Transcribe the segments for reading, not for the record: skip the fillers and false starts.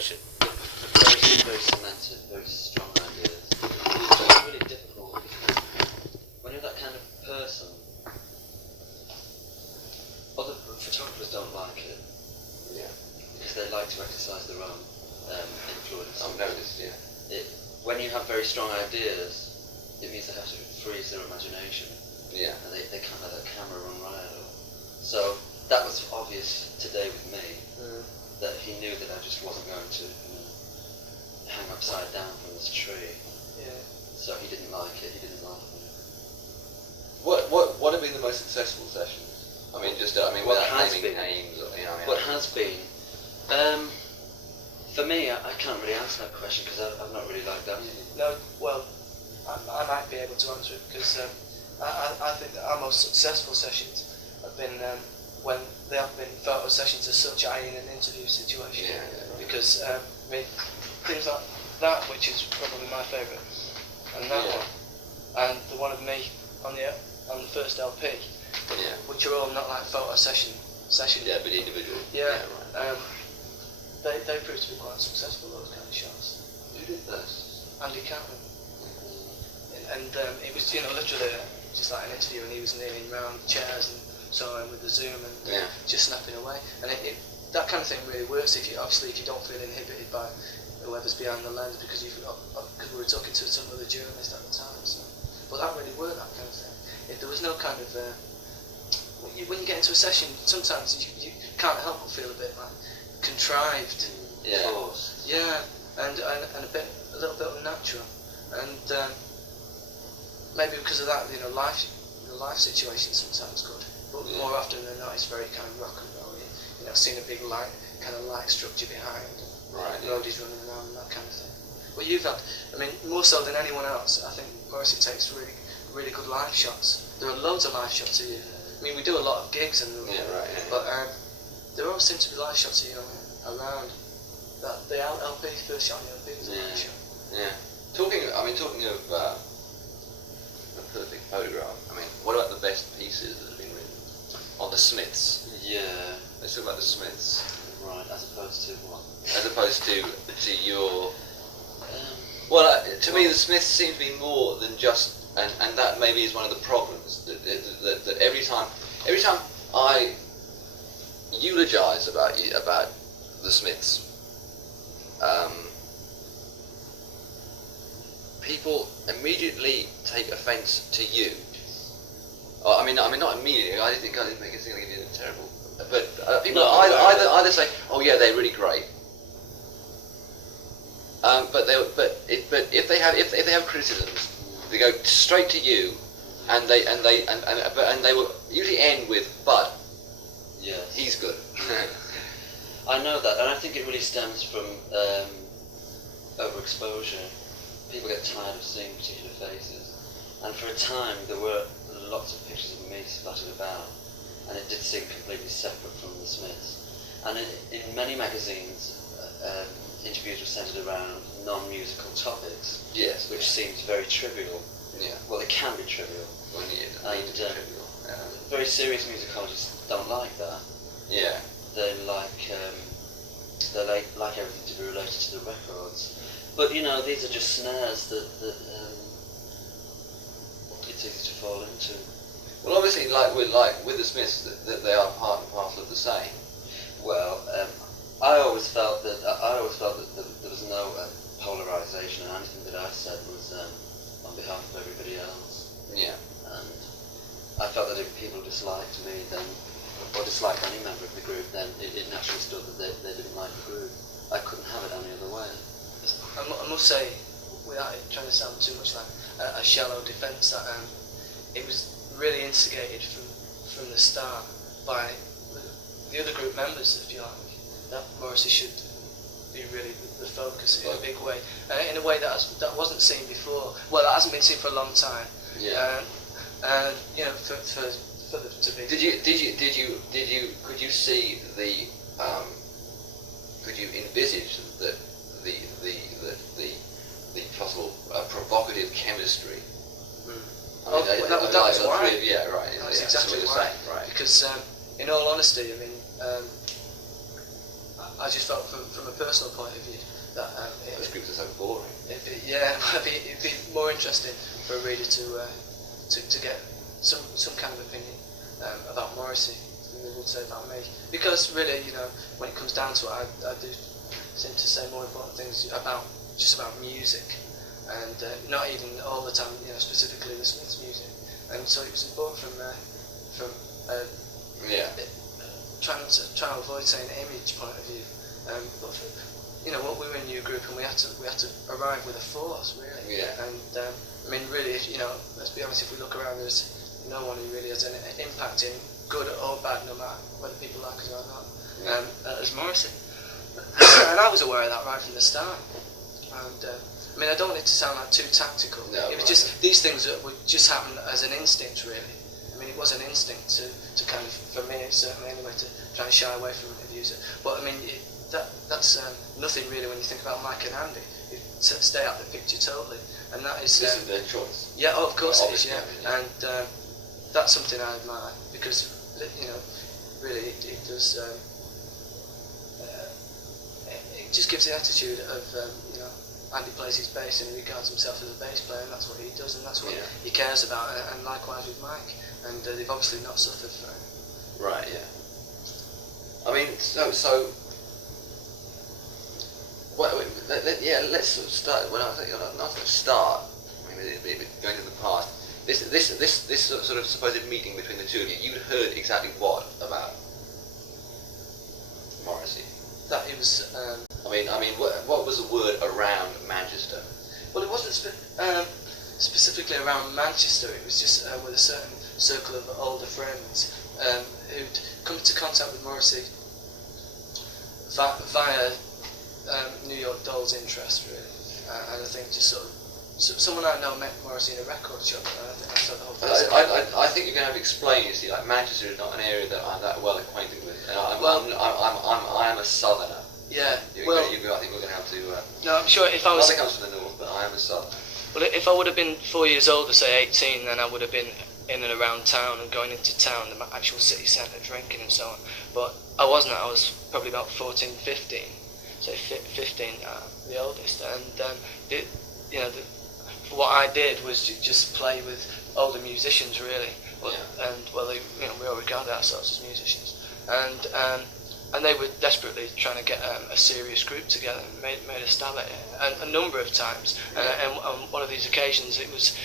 situation. Very, very cemented, very strong ideas. It's really difficult because when you're that kind of person, other photographers don't like it. Yeah. Because they like to exercise their own influence. I've noticed, yeah. When you have very strong ideas, it means they have to freeze their imagination. Yeah. And they can't let that camera run riot. So that was obvious today with me, that he knew that I just wasn't going to hang upside down from this tree. Yeah. So he didn't like it, he didn't like me. What have been the most successful sessions? I mean, without naming names or, What has been? For me, I can't really answer that question because I've not really liked that. No, well, I might be able to answer it because I think that our most successful sessions have been when they have been photo sessions as such, i.e. in an interview situation. Yeah, right. Because things like that, which is probably my favourite, and that one, and the one of me on the first LP, which are all not like photo sessions. Yeah, but individual. Yeah, right. They proved to be quite successful, those kind of shots. Who did those? Andy Cameron. And it was, literally just like an interview, and he was kneeling around chairs and so on with the zoom and just snapping away. And that kind of thing really works if you don't feel inhibited by whoever's behind the lens, because we were talking to some other journalist at the time. So, but that really worked, that kind of thing. If there was no kind of when you get into a session, sometimes you can't help but feel a bit like contrived. Yeah. Yeah, and a little bit unnatural, and maybe because of that, life situation sometimes good, but more often than not, it's very kind of rock and roll. Seeing a big light structure behind, right? Roadies running around and that kind of thing. Well, you've had, more so than anyone else, I think Morrissey takes really, really good live shots. There are loads of live shots of you. We do a lot of gigs, but there always seem to be live shots of you around. That the LP, first shot on the LP was a live shot. Yeah. Talking of the perfect photograph. What about the best pieces that have been written on the Smiths? Yeah. Let's talk about the Smiths. Right, as opposed to what? As opposed to your. To me, the Smiths seem to be more than just, and that maybe is one of the problems that every time I eulogise about the Smiths, people immediately take offence to you. Not immediately. I didn't think it's going to be terrible. But people either say, "Oh yeah, they're really great," but if they have criticisms, they go straight to you, and they will usually end with, "But yes, he's good." I know that, and I think it really stems from overexposure. People get tired of seeing particular faces, and for a time there were lots of pictures of me splattered about, and it did seem completely separate from the Smiths. And in many magazines, interviews were centred around non-musical topics, which seems very trivial. Yeah. Well, it can be trivial. Trivial. Very serious musicologists don't like that. Yeah. They like everything to be related to the records. But these are just snares that it's easy to fall into. Well, obviously, with the Smiths, that they are part and parcel of the same. Well, I always felt that there was no polarisation, and anything that I said was on behalf of everybody else. Yeah. And I felt that if people disliked me, or disliked any member of the group, then it naturally stood that they didn't like the group. I couldn't have it any other way. I must say, without it trying to sound too much like a shallow defence, that it was really instigated from the start by the other group members, if you like, that Morrissey should be really the focus in a big way, in a way that wasn't seen before. Well, it hasn't been seen for a long time. Yeah. For them to be. Could you see the? Could you envisage that the possible provocative chemistry? That's why. Yeah, right. That's yeah, exactly so why. right. Because, in all honesty, I I just felt from a personal point of view that those groups are so boring. it'd be more interesting for a reader to get some kind of opinion about Morrissey than they would say about me. Because really, when it comes down to it, I do seem to say more important things about music, and not even all the time, specifically the Smiths' music. And so it was important from trying to avoid saying image point of view. But what we were a new group, and we had to arrive with a force, really. Yeah. And I mean, really, let's be honest. If we look around, there's no one who really has an impact in good or bad, no matter whether people like us or not. As Morrissey, and I was aware of that right from the start. And I mean, I don't want it to sound like too tactical. No, it was just these things that would just happen as an instinct, really. I mean, it was an instinct to kind of, for me certainly anyway, to try and shy away from interviews. But I mean, that's nothing really when you think about Mike and Andy, who stay out of the picture totally, and that is. This is their choice. Yeah, of course it is. Obviously, Yeah, and that's something I admire because really it does. It just gives the attitude of Andy plays his bass and he regards himself as a bass player, and that's what he does, and that's what he cares about, and likewise with Mike, and they've obviously not suffered for it. Right, yeah. I mean, so let's sort of start. Well, not sort of start. I mean, going to the past. This sort of supposed meeting between the two of you. You heard exactly what about Morrissey? That it was. I mean, what was the word around Manchester? Well, it wasn't specifically around Manchester. It was just with a certain circle of older friends who'd come into contact with Morrissey via New York Doll's interest, really. And I think just sort of someone I know met Morrissey in a record shop. And I think that's the whole thing. I think you're going to have to explain. You see, like Manchester is not an area that I'm that well acquainted with, and I am a southerner. Yeah. I think we're going to have to. No, I'm sure if I was. Nothing comes from the north, but I am a southerner. Well, if I would have been 4 years older, say 18, then I would have been in and around town and going into town, the actual city centre, drinking and so on. But I wasn't. I was probably about 14, 15, say 15, the oldest. And what I did was just play with older musicians, really. We all regarded ourselves as musicians, and they were desperately trying to get a serious group together and made a stab at it a number of times. And on one of these occasions, it was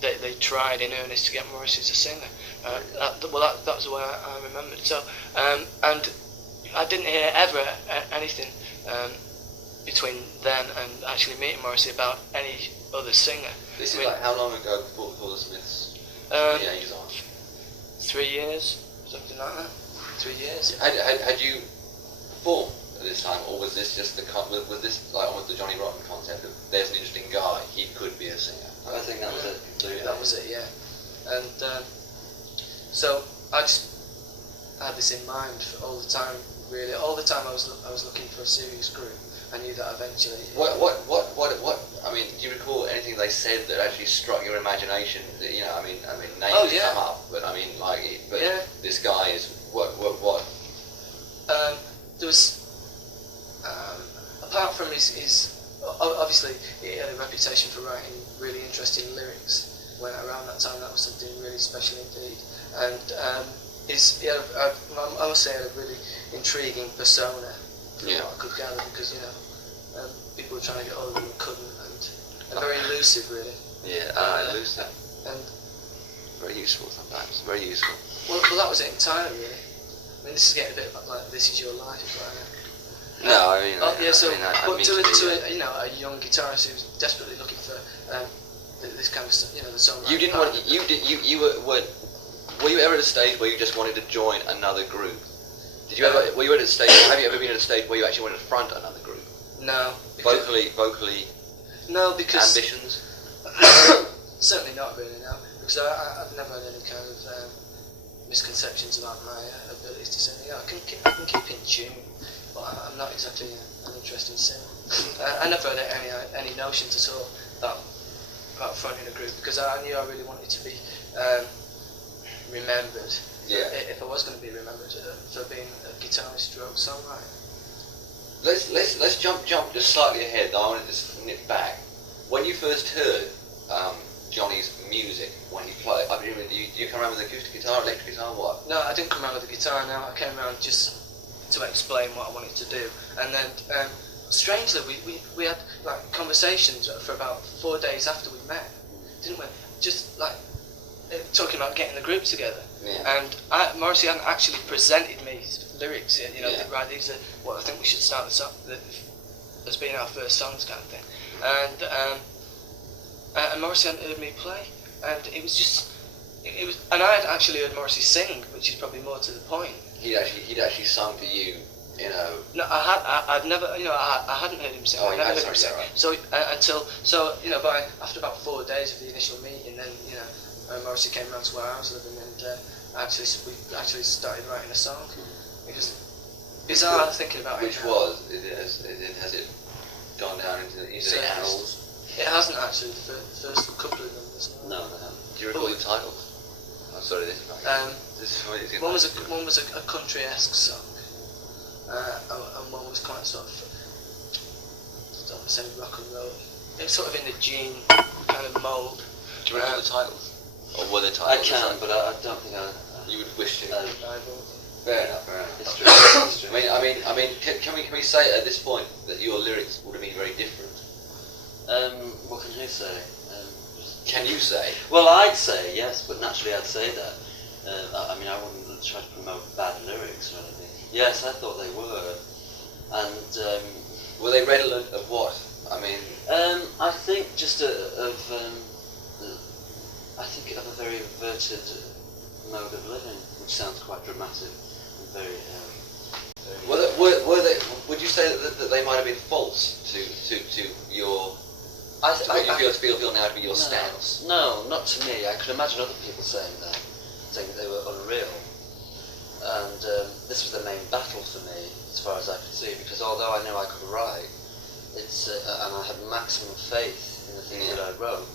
they tried in earnest to get Morrissey as a singer. That was the way I remembered. So and I didn't hear ever anything between then and actually meeting Morrissey about any other singer. This is like how long ago before the Smiths? 3 years, something like that. 3 years. Had you formed at this time, or was this just was this like almost the Johnny Rotten concept of there's an interesting guy, he could be a singer? I think that was it. That was it, yeah. And so I just had this in mind for all the time. Really, all the time I was looking for a serious group. I knew that eventually. What? I mean, do you recall anything they said that actually struck your imagination? That, I mean, names come up, but I mean, this guy is what? There was, apart from his obviously he had a reputation for writing really interesting lyrics. When around that time, that was something really special indeed. And I must say, he had a really intriguing persona. Yeah. I could gather because people were trying to get hold of him and couldn't, and very elusive, really. Yeah, elusive. And very useful sometimes. Very useful. Well, that was it entirely, really. I mean, this is getting a bit like This Is Your Life, right? No, I mean. A young guitarist who's desperately looking for this kind of stuff, the song. You didn't want. Were you ever at a stage where you just wanted to join another group? Did you ever? Were you at a stage? Have you ever been at a stage where you actually wanted to front another group? No. Vocally. No, because ambitions. Certainly not really. No, because I've never had any kind of misconceptions about my abilities to sing. I can keep in tune, but I'm not exactly an interesting singer. I never had any notions at all about fronting a group because I knew I really wanted to be remembered. Yeah. If I was going to be remembered for being a guitarist stroke songwriter. let's jump just slightly ahead. I want to just nip back. When you first heard Johnny's music, when he played, I mean, you come around with acoustic guitar, electric guitar, what? No, I didn't come around with a guitar. No, I came around just to explain what I wanted to do, and then strangely we had like conversations for about 4 days after we met, didn't we? Just like talking about getting the group together. Yeah. And Morrissey hadn't actually presented me lyrics yet, right, these are what I think we should start the song as being our first songs kind of thing. And Morrissey hadn't heard me play, and it was and I had actually heard Morrissey sing, which is probably more to the point. He'd actually sung for you, No, I'd never, I hadn't heard him sing. Oh, I never heard him right. sing. So after about 4 days of the initial meeting, then Morrissey came round to where I was living, and we actually started writing a song. It was bizarre thinking about which it. has it gone down into the annals? It hasn't actually. The first couple of them. No, they haven't. Do you recall the titles? I'm sorry, this is what it's one was a country-esque song, and one was quite sort of, I don't want to say rock and roll. It was sort of in the Gene kind of mould. Do you recall the titles? Or were there I titles? can, but I don't think You would wish to. Fair enough. It's true. It's true. I mean, can we say at this point that your lyrics would have been very different? What can you say? Can you say? Well, I'd say yes, but naturally I'd say that. I wouldn't try to promote bad lyrics or anything. Yes, I thought they were, and were they redolent of what? I mean, I think just of a very inverted mode of living, which sounds quite dramatic and very. Were they? Would you say that they might have been false to your? You feel now to be your stance? No, not to me. I could imagine other people saying that they were unreal. And this was the main battle for me, as far as I could see, because although I knew I could write, and I had maximum faith in the things that I wrote,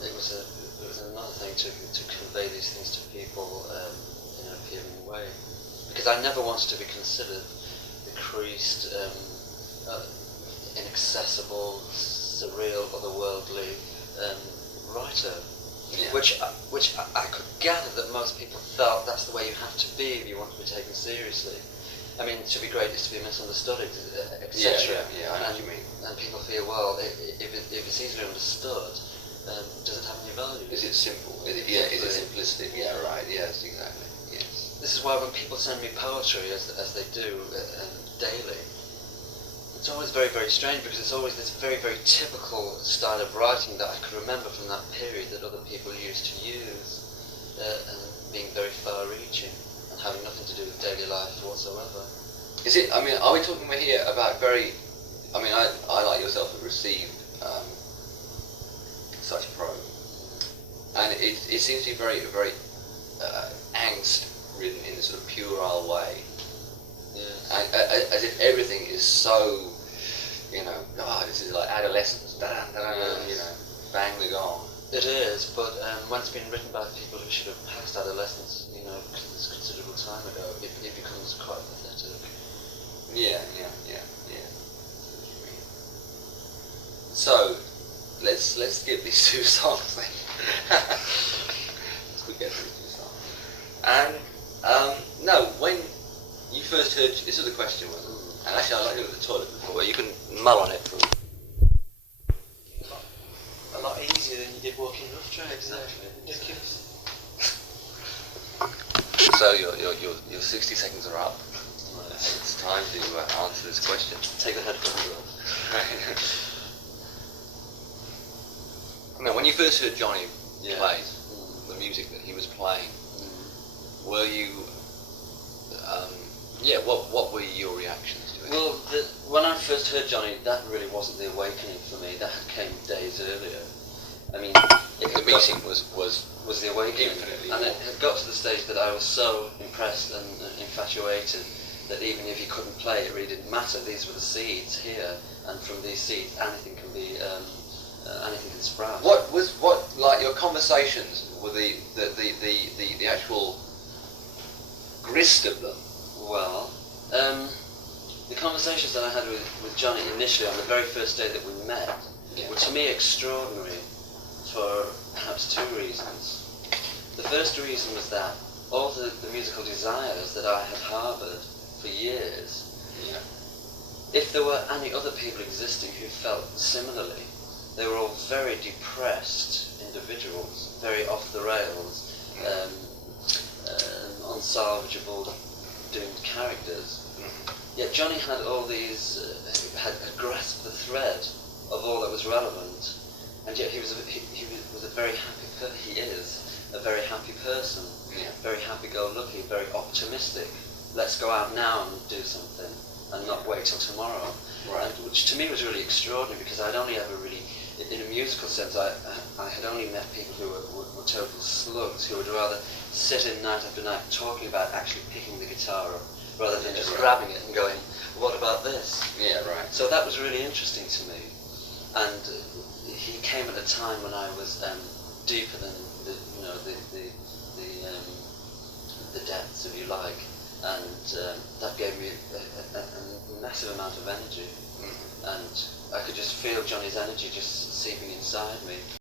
it was another thing to convey these things to people in an appealing way. Because I never wanted to be considered the creased, inaccessible, surreal, otherworldly writer, which I could gather that most people felt that's the way you have to be if you want to be taken seriously. I mean, to be great is to be misunderstood, etc. Yeah, I know what you mean. And people feel, well, if it's easily understood, does it have any value? Is it simple? Is it simplistic? Yeah, right. Yes, exactly. Yes. This is why when people send me poetry, as they do daily, it's always very, very strange, because it's always this very, very typical style of writing that I could remember from that period that other people used to use, and being very far-reaching and having nothing to do with daily life whatsoever. Is it? I mean, are we talking here about very? I mean, I like yourself have received such prose, and it seems to be very, very angst-ridden in a sort of puerile way. Yeah. As if everything is so, this is like adolescence, bang the gong. It is, but when it's been written by people who should have passed adolescence, this considerable time ago, it becomes quite pathetic. Yeah. So, let's skip these two songs then. Let's get through these two songs. And no, when you first heard, this was the question, wasn't it? And actually, I like to go to the toilet before. You can mull on it for A lot easier than you did walking rough trade, isn't it? Ridiculous. So your 60 seconds are up. It's time to answer this question. Take the headphones off. Now, when you first heard Johnny play the music that he was playing, were you? What were your reactions to it? Well, when I first heard Johnny, that really wasn't the awakening for me. That came days earlier. I mean, the meeting was the awakening, infinitely and more. it had got to the stage that I was so impressed and infatuated that even if he couldn't play, it really didn't matter. These were the seeds here, and from these seeds, anything can be, anything can sprout. What like your conversations with the actual grist of them? Well, the conversations that I had with Johnny initially on the very first day that we met were to me extraordinary for perhaps two reasons. The first reason was that all the musical desires that I had harboured for years, if there were any other people existing who felt similarly, they were all very depressed individuals, very off the rails, unsalvageable, doomed characters. Yet Johnny had all these, had grasped the thread of all that was relevant, and yet he was a very happy he is a very happy person, very happy-go-lucky, very optimistic. Let's go out now and do something, and not wait till tomorrow. Right. And, which to me was really extraordinary, because I'd only ever really, in a musical sense, I had only met people who were total slugs, who would rather sit in night after night talking about actually picking the guitar up, rather than just grabbing it and going, what about this? Yeah, right. So that was really interesting to me. And he came at a time when I was deeper than the depths, if you like, and that gave me a massive amount of energy. And I could just feel Johnny's energy just seeping inside me.